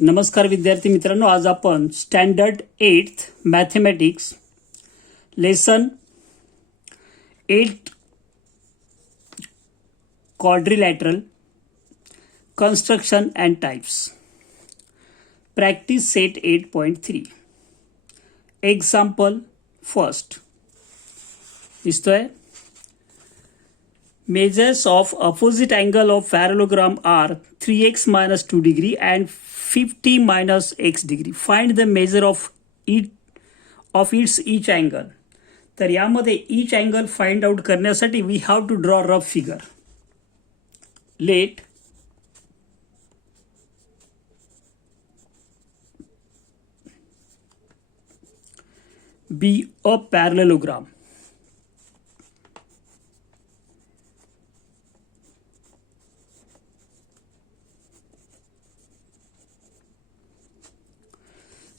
नमस्कार विद्यार्थी मित्रांनो, आज आपण standard 8th mathematics lesson 8 quadrilateral construction and types practice set 8.3 example first दिसतोय. Measures of opposite angle of parallelogram are 3x minus 2 degree and 50 minus x degree. Find the measure of its each angle. तर यामध्ये each angle find out करण्यासाठी we have to draw rough figure. Let be a parallelogram.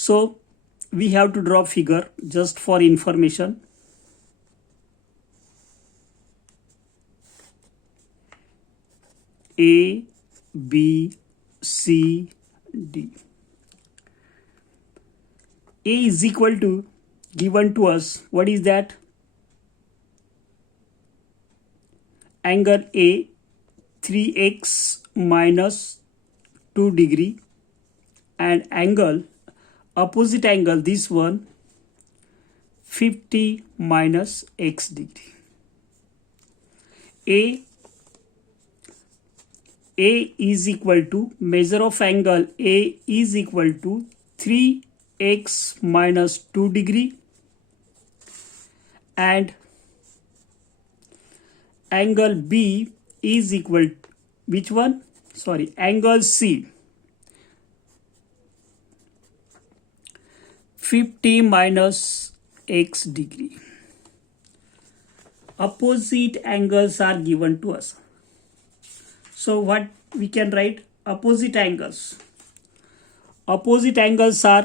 So we have to draw figure just for information. A, B, C, D. A is equal to, given to us, what is that? Angle A 3x minus 2 degree and angle opposite angle this one 50 minus x degree. A is equal to, measure of angle A is equal to 3x minus 2 degree and angle B is equal to, which one? Sorry, angle C 50 minus x degree. Opposite angles are given to us. So what we can write? Opposite angles. Opposite angles are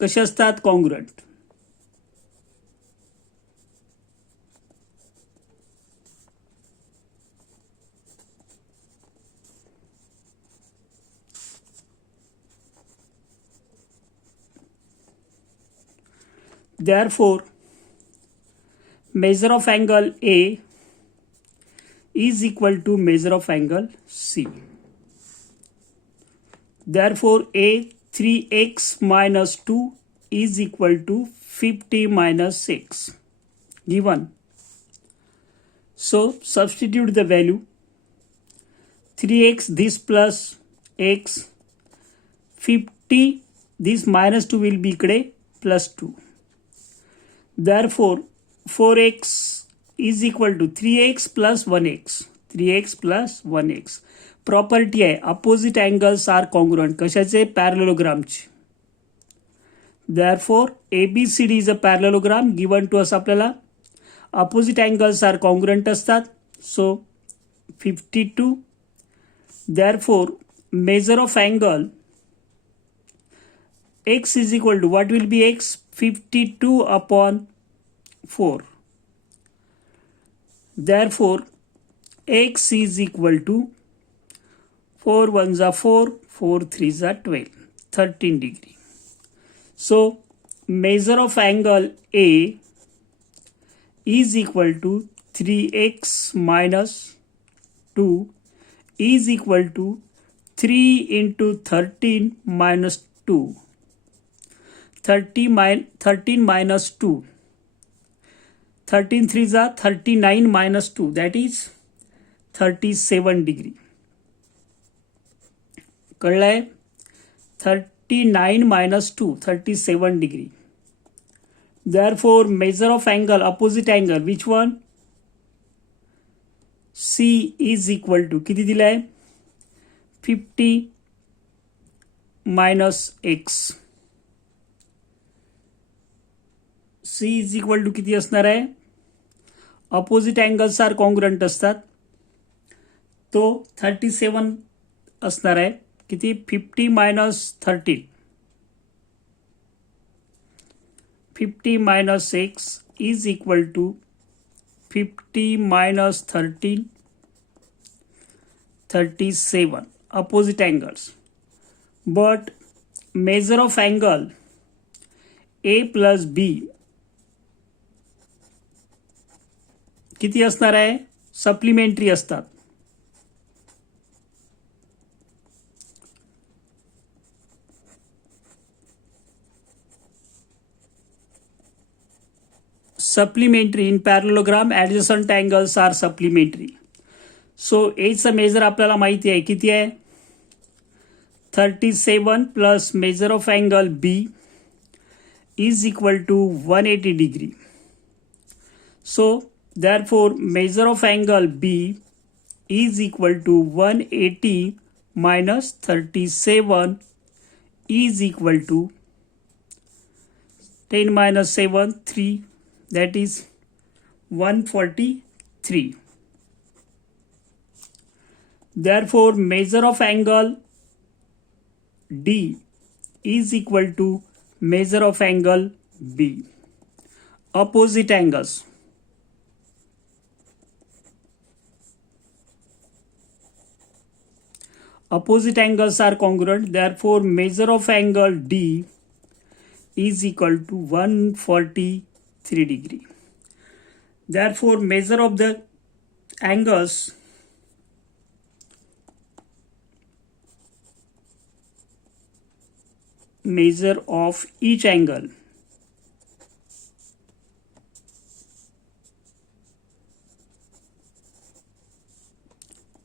कसे असतात? Congruent. Therefore, measure of angle A is equal to measure of angle C. Therefore, A 3x minus 2 is equal to 50 minus 6 given. So, substitute the value 3x this plus x 50 this minus 2 will be इकडे plus 2. Therefore, 4x is equal to 3x plus 1x. 3x plus 1x. Property आहे, opposite angles are congruent. कशाचे? Parallelogram चे. Therefore, ABCD is a parallelogram. Given to us आपल्याला opposite angles are congruent असतात. So, 52. Therefore, measure of angle x is equal to, what will be x? 52 upon 4. Therefore, x is equal to 4 1s are 4, 4 3s are 12, 13 degree. So, measure of angle A is equal to 3x minus 2 is equal to 3 into 13 minus 2. 13 minus 2. 13 3s are 39 minus 2, that is 37 degree. कळलंय? 39 minus 2, 37 degree. Therefore, measure of angle, opposite angle, which one? C is equal to, किती दिलाय? 50 minus x. C is equal to किती असणार आहे? Opposite angles are congruent असतात. तो 37 असणार आहे. किती? 50 minus 13. 50 minus x is equal to 50 minus 13, 37 opposite angles. But measure of angle A plus B किती असणार आहे? सप्लिमेंटरी असतात. Supplementary in parallelogram, adjacent angles are supplementary. So Aचं मेजर आपल्याला माहिती आहे किती आहे? 37 plus measure of angle B is equal to 180 degree. So therefore measure of angle B is equal to 180 minus 37 is equal to 10 minus 7, 3, that is 143. Therefore measure of angle D is equal to measure of angle B. Opposite angles. Opposite angles are congruent. Therefore measure of angle D is equal to 143 degree. Therefore measure of the angles measure of each angle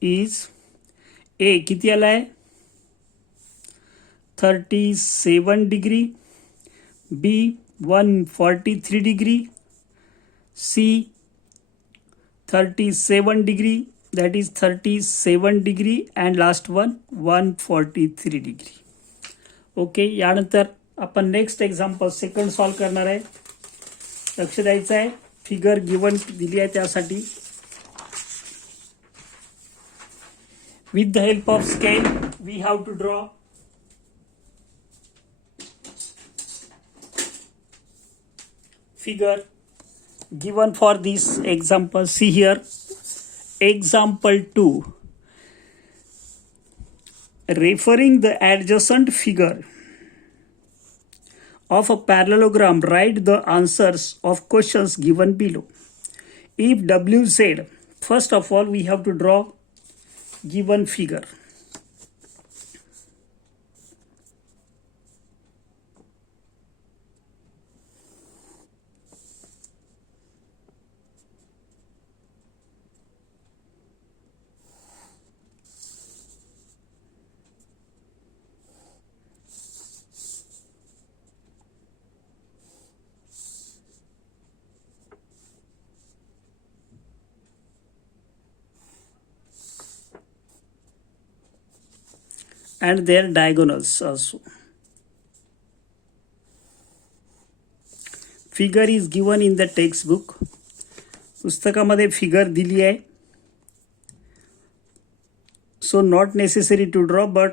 is A किती आला आहे? 37 degree, B 143 degree, C 37 degree, that is 37 degree, and last one 143 degree. Okay, यानंतर आपण next example second solve करणार आहे. लक्ष द्यायचं आहे. फिगर गिवन दिली आहे त्यासाठी. With the help of scale, we have to draw figure given for this example. See here, example 2. Referring the adjacent figure of a parallelogram, write the answers of questions given below. If WZ, first of all, we have to draw given figure. And their diagonals also. Figure is given in the textbook. पुस्तकामध्ये figure दिली आहे. So not necessary to draw, but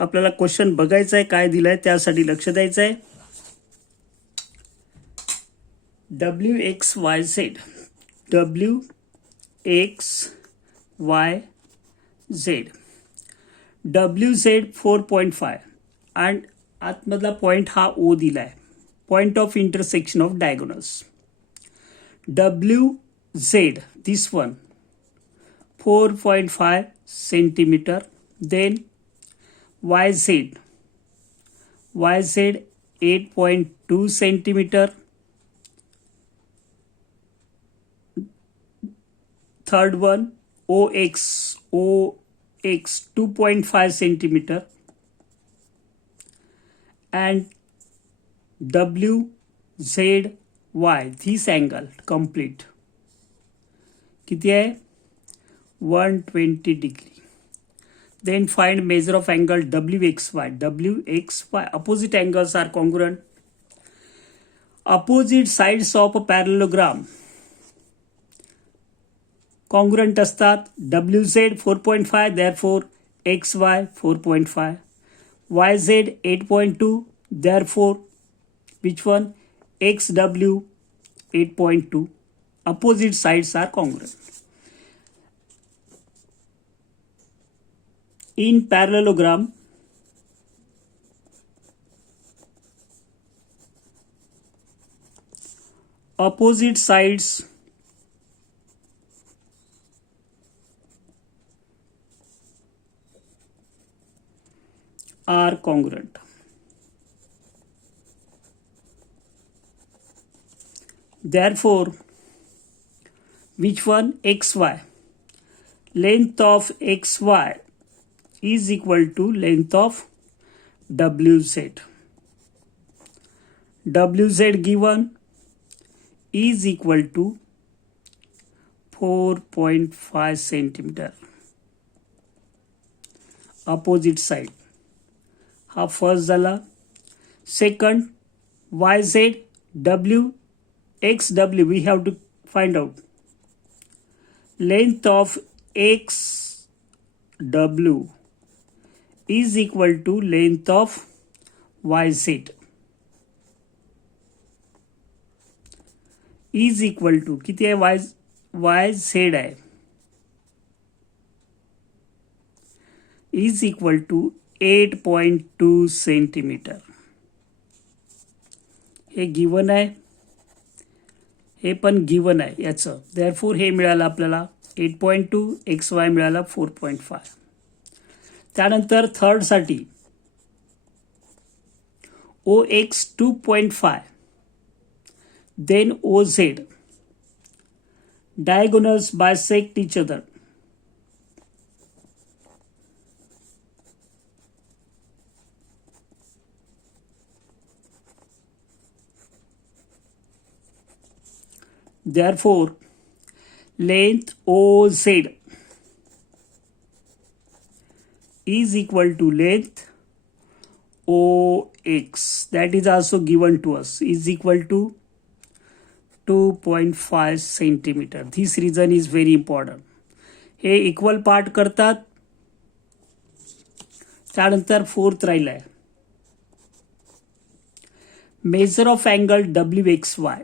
आपल्याला question बघायचा आहे काय दिलाय त्यासाठी लक्ष द्यायचं आहे. WXYZ, WXYZ, WZ 4.5 and आतमधला point हा O दिलाय. Point of intersection of diagonals. WZ, this one 4.5 centimeter. Then YZ 8.2 centimeter. Third one OX 2.5 centimeter, and WZY, this angle complete किती आहे? 120 degree. Then find measure of angle WXY. WXY, opposite angles are congruent. Opposite sides of a parallelogram congruent असतात. WZ 4.5, therefore XY 4.5. YZ 8.2, therefore which one? XW 8.2. Opposite sides are congruent. In parallelogram, opposite sides are congruent. Therefore, which one? XY. Length of XY is equal to length of WZ. WZ given is equal to 4.5 centimeter. Opposite side. हा first झाला. Second YZ XW we have to find out. Length of XW is equal to length of YZ is equal to किती आहे YZ आहे is equal to 8.2 centimetre. हे given आहे, हे पण given आहे याचं. देअरफोर हे मिळालं आपल्याला 8.2, XY मिळाला 4.5. त्यानंतर थर्डसाठी OX 2.5, then OZ. Diagonals bisect each other. Therefore, length OZ is equal to length OX, that is also given to us, is equal to 2.5 centimeter. This reason is very important. हे equal part करतात. त्यानंतर fourth राहिला आहे measure of angle WXY.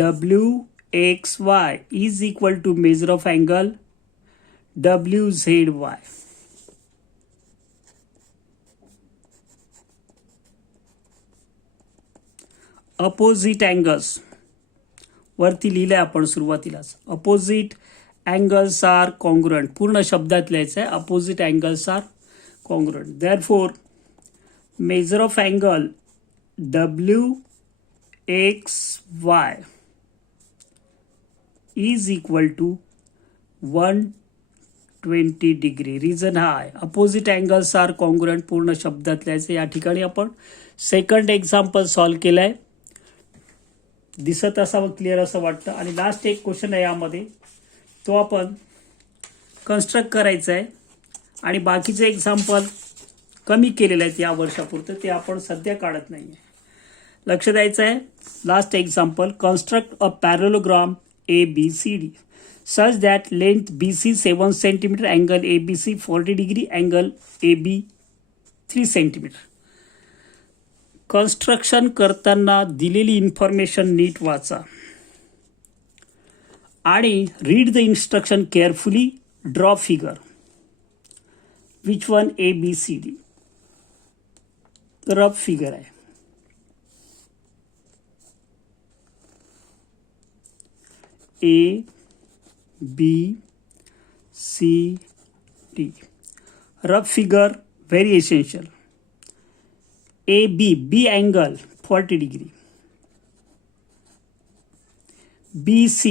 WXY is equal to measure of angle WZY. Opposite angles वरती लिहिलंय आपण सुरुवातीलाच. Opposite angles are congruent. पूर्ण शब्दात लिहायचं आहे. Opposite angles are congruent. Therefore measure of angle WXY is equal to 120 degree. Reason हा आहे. अपोजिट अँगल्स आर कॉन्ग्रुएंट पूर्ण शब्दात लिहायचं. या ठिकाणी आपण सेकंड एक्झाम्पल सॉल्व केलंय. दिसत असावं, क्लिअर असं वाटतं. आणि लास्ट एक क्वेश्चन आहे यामध्ये, तो आपण कन्स्ट्रक्ट करायचा आहे. आणि बाकीचे एक्झाम्पल कमी केलेले आहेत या वर्षापुरतं, ते आपण सध्या काढत नाही आहे. लक्ष द्यायचं आहे. Last example, construct a parallelogram ABCD such that length BC 7 cm, angle ABC 40 degree, angle AB 3 cm. Construction करताना दिलेली इन्फॉर्मेशन नीट वाचा आणि read the instruction carefully. Draw figure. Which one? ABCD. Rough figure आहे. ABCD. Rough figure very essential. B angle 40 degree. BC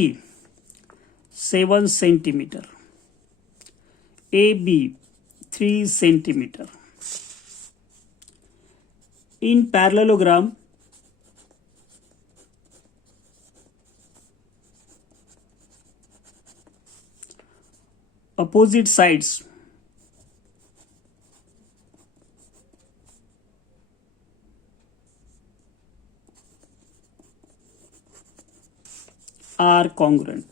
7 centimeter. AB 3 centimeter. In parallelogram, opposite sides are congruent.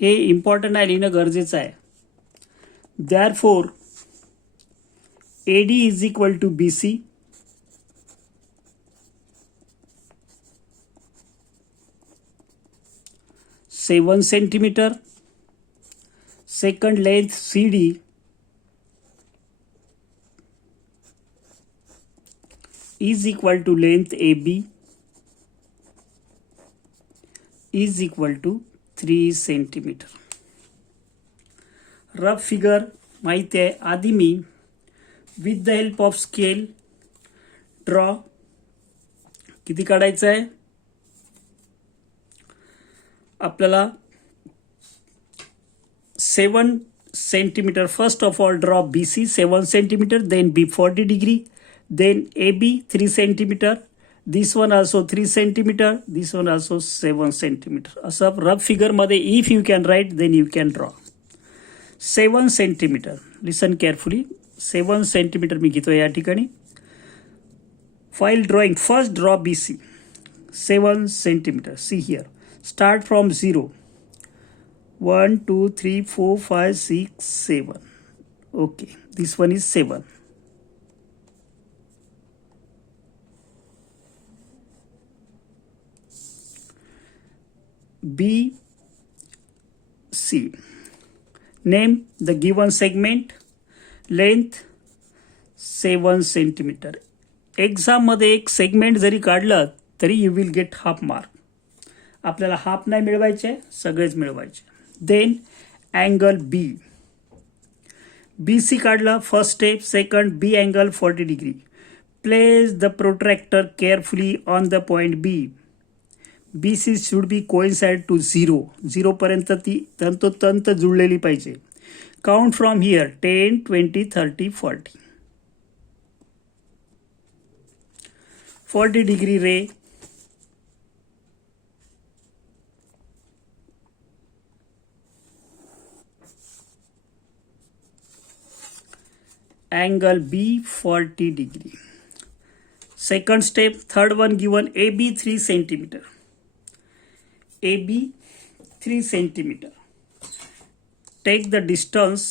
हे important आहे, लिहिणं गरजेचं आहे. Therefore, AD is equal to BC. Seven centimeter. Second length CD is equal to length AB is equal to 3 centimeter. Rough figure माहिती आहे. आधी me with the help of scale draw किती काढायचं आहे आपल्याला 7 centimeter. First of all, draw BC 7 centimeter, then B 40 degree, then AB 3 centimeter, this one also 3 centimeter, this one also 7 centimeter. असं rough figure मध्ये if you can write then you can draw. 7 centimeter. Listen carefully. 7 centimeter मी घेतो या ठिकाणी. While drawing, first draw BC 7 centimeter. See here. Start from 0. 1 2 3 4 5 6 7. Okay, this one is 7. B C. Name the given segment. Length 7 centimeter. Exam मध्ये एक segment जरी काढलं तरी you will get half mark. आपल्याला half नाही मिळवायचे, सगळेच मिळवायचे. Then angle B. BC काढला first step. Second B angle 40 degree. Place the protractor carefully on the point B. BC should be coincide to 0. 0 पर्यंत ती तंतोतंत जुळलेली पाहिजे. Count from here 10 20 30 40. 40 degree ray. Angle B 40 degree. Second step, third one given AB 3 centimeter. AB 3 centimeter. Take the distance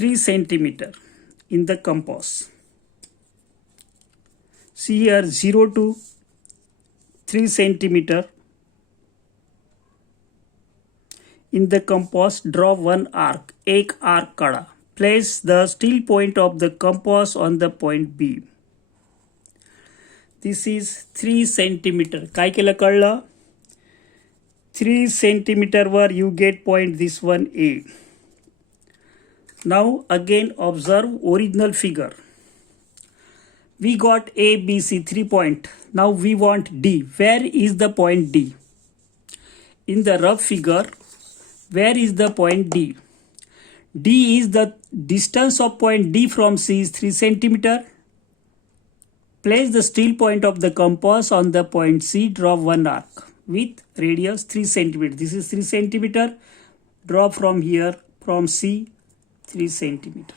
3 centimeter in the compass. See here 0 to 3 centimeter. In the compass, draw one arc. एक arc काढा. Place the still point of the compass on the point B. This is 3 centimeter. काय केलं कळलं? 3 centimeter were you get point this one A. Now again observe original figure. We got A, B, C 3 point. Now we want D. Where is the point D? In the rough figure, where is the point D? D is the distance of point D from C is 3 centimeter. Place the still point of the compass on the point C. Draw one arc with radius 3 centimeter. This is 3 centimeter. Draw from here from C 3 centimeter.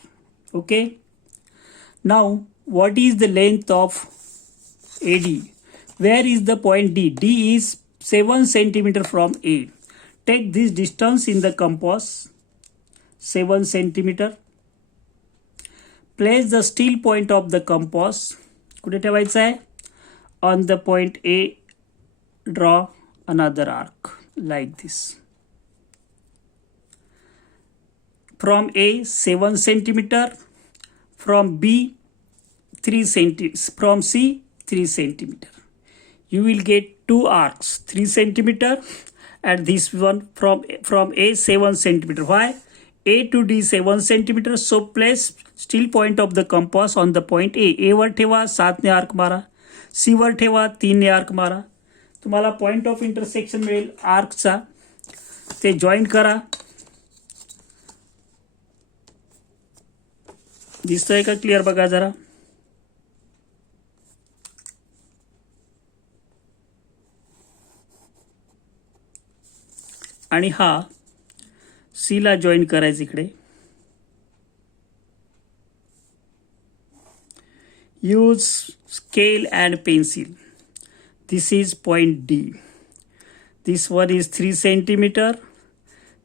Okay. Now what is the length of AD? Where is the point D? D is 7 centimeter from A. Take this distance in the compass 7 centimeter. Place the still point of the compass. कुठे ठेवायचं आहे? On the point A. Draw another arc like this. From A 7 centimeter. From B 3 centimeter. From C 3 centimeter. You will get two arcs 3 centimeter. And this one from A 7 centimeter. Why? A to D 7 centimeter. So place still point of the compass on the point A. A वर ठेवा 7 ने arc मारा. C वर ठेवा 3 ने arc मारा. तुम्हाला point of intersection मिळेल आर्कचा. ते join करा. दिसतोय का क्लिअर बघा जरा. आणि हा सी ला जॉईन करायचं इकडे. Use scale and pencil. This is point D. This one is 3 centimeter.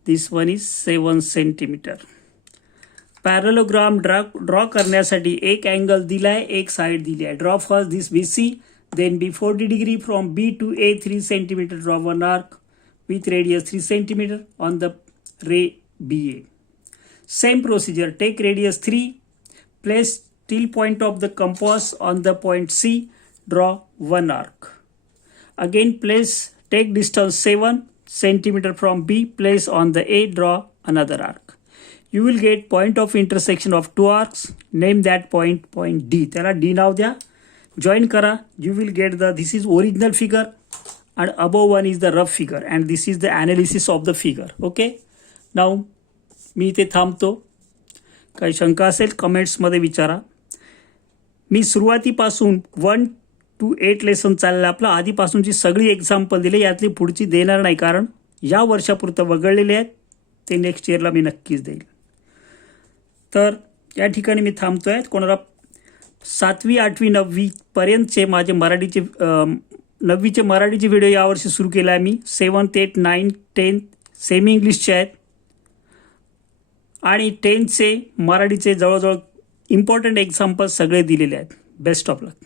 This one is 7 centimeter. Parallelogram draw करण्यासाठी एक अँगल दिला आहे, एक साईड दिली आहे. Draw first this BC, then be 40 degree from B to A 3 centimeter. Draw one arc with radius 3 centimeter on the ray BA. Same procedure, take radius 3, place till point of the compass on the point C, draw one arc. Again take distance 7 centimeter from B, place on the A, draw another arc. You will get point of intersection of two arcs. Name that point D. त्याला D नाव द्या. Join करा. You will get this is original figure and above one is the rough figure and this is the analysis of the figure. Okay. Now मी इथे थांबतो. काही शंका असेल कमेंट्समध्ये विचारा. मी सुरुवातीपासून 1 to 8 लेसन चाललं आपलं. आधीपासूनची सगळी एक्झाम्पल दिले, यातली पुढची देणार नाही कारण या वर्षापुरतं वगळलेले आहेत. ते नेक्स्ट इयरला मी नक्कीच देईल. तर या ठिकाणी मी थांबतो आहे. कोणाला 7वी 8वी 9वी पर्यंतचे माझे मराठीचे 9वीचे मराठीचे व्हिडिओ यावर्षी सुरू केला आहे मी. 7th 8th 9th 10th semi इंग्लिशचे आहेत आणि 10thचे मराठीचे जवळजवळ इम्पॉर्टंट एक्झाम्पल सगळे दिलेले आहेत. Best of luck.